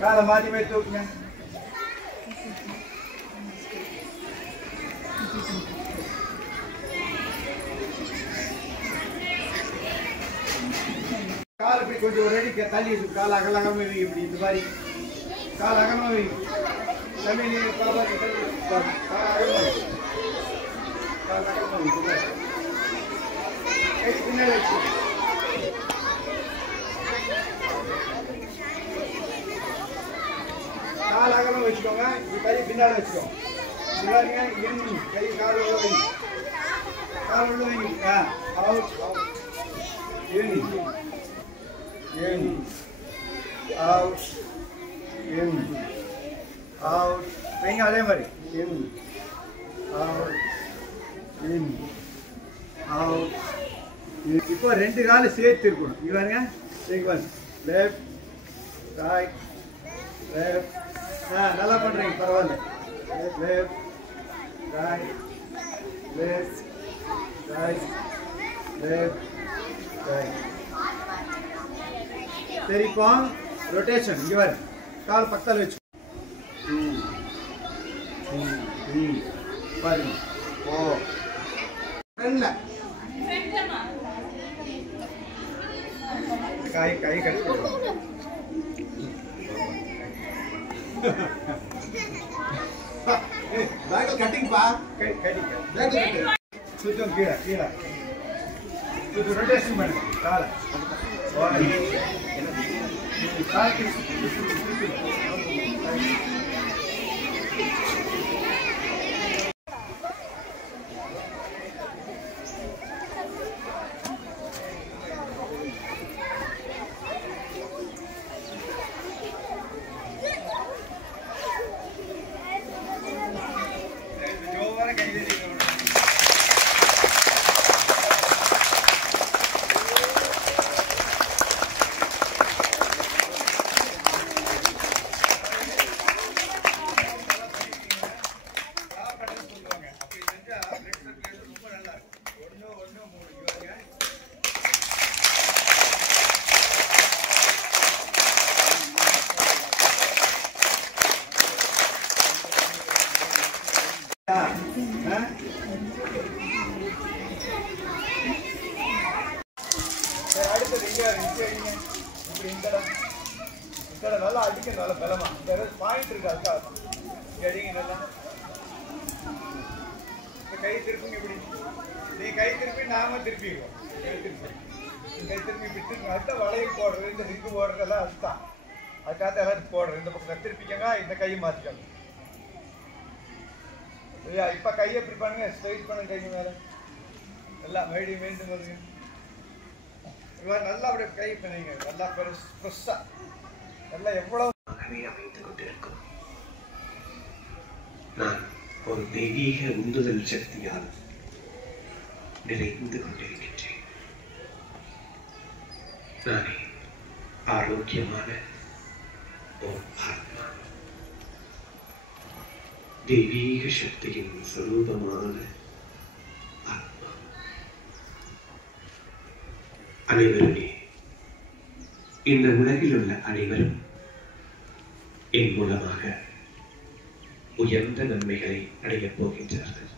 காலை மாற்றி போய் தூக்குங்க. கால் இப்படி கொஞ்சம் ஒரு அடி தள்ளி வச்சு கால் அகலகமாக வைங்க. இப்படி இந்த மாதிரி கால் அகலமாக வைங்க. தம்பி நீ கால் அகலமாக கால் அகலமாக பின்னாடி வச்சு கால் அகலமாக வச்சுக்கோங்க. இது கை பின்னாடி வச்சுக்கோங்க. எல்லாருங்க எண்ணி கை கால் உள்ள வைங்க. கால் உள்ள வைங்க. அவுட் எண்ணி in, out, in, out. வைங்க அதே மாதிரி in, out, in, out. இப்போ ரெண்டு கால் சேர்த்து இருக்கணும். இங்க பாருங்க, இங்க பாருங்க, left, right, left. நல்லா பண்றீங்க, பரவாயில்ல. left, right, left, right, left, right. சரி, இப்போ ரொட்டேஷன். இங்க பாரு, கால் பக்கத்தில் வச்சு பாருங்க. ஓ ஃப்ரெண்ட்ல கை கை கட்டி பேக் கட்டிங் பா. கை கட்டி பேக் கட்டி சுத்தம் கீழே கீழே சுத்தம் ரொட்டேஷன் பண்ணுங்க காலை. அடுத்தது இப்படி இந்த நல்லா அடிக்க நல்லா பலமா பாயிண்ட் இருக்கு. அதுக்காக இங்க அடிங்க நல்லா. கை திருப்புங்க. இப்படி நீ கை திருப்பி நாம திருப்பிடுவோம். கை திருப்பி இப்படி திருப்பி அதுதான் வளைய போடுறது. இந்த ரிங்கு போடுறதெல்லாம் அதுதான். அதுக்காக எல்லாம் போடுறது. இந்த பக்கம் திருப்பிக்கங்க, இந்த கையை மாற்றிக்கோங்க. ஐயா இப்போ கையை எப்படி பண்ணுங்க, ஸ்ட்ரைட் பண்ணுங்க. கைக்கு மேலே நல்லா மைடி மெயின்டைன் பண்ணுங்க. நல்லா அப்படியே கை பண்ணுவீங்க. நல்லா பெருசா நல்லா எவ்வளவு அமைந்து கொண்டிருக்கும். நான் ஒரு தெய்வீக உந்துதல் சக்தியால் நிறைந்து கொண்டிருக்கின்றேன். நானே ஆரோக்கியமான ஒரு ஆத்மா, தெய்வீக சக்தியின் சுரூபமான ஆத்மா. அனைவருமே, இந்த உலகில் உள்ள அனைவரும் என் மூலமாக உயர்ந்த நன்மைகளை அடையப் போகின்றார்கள்.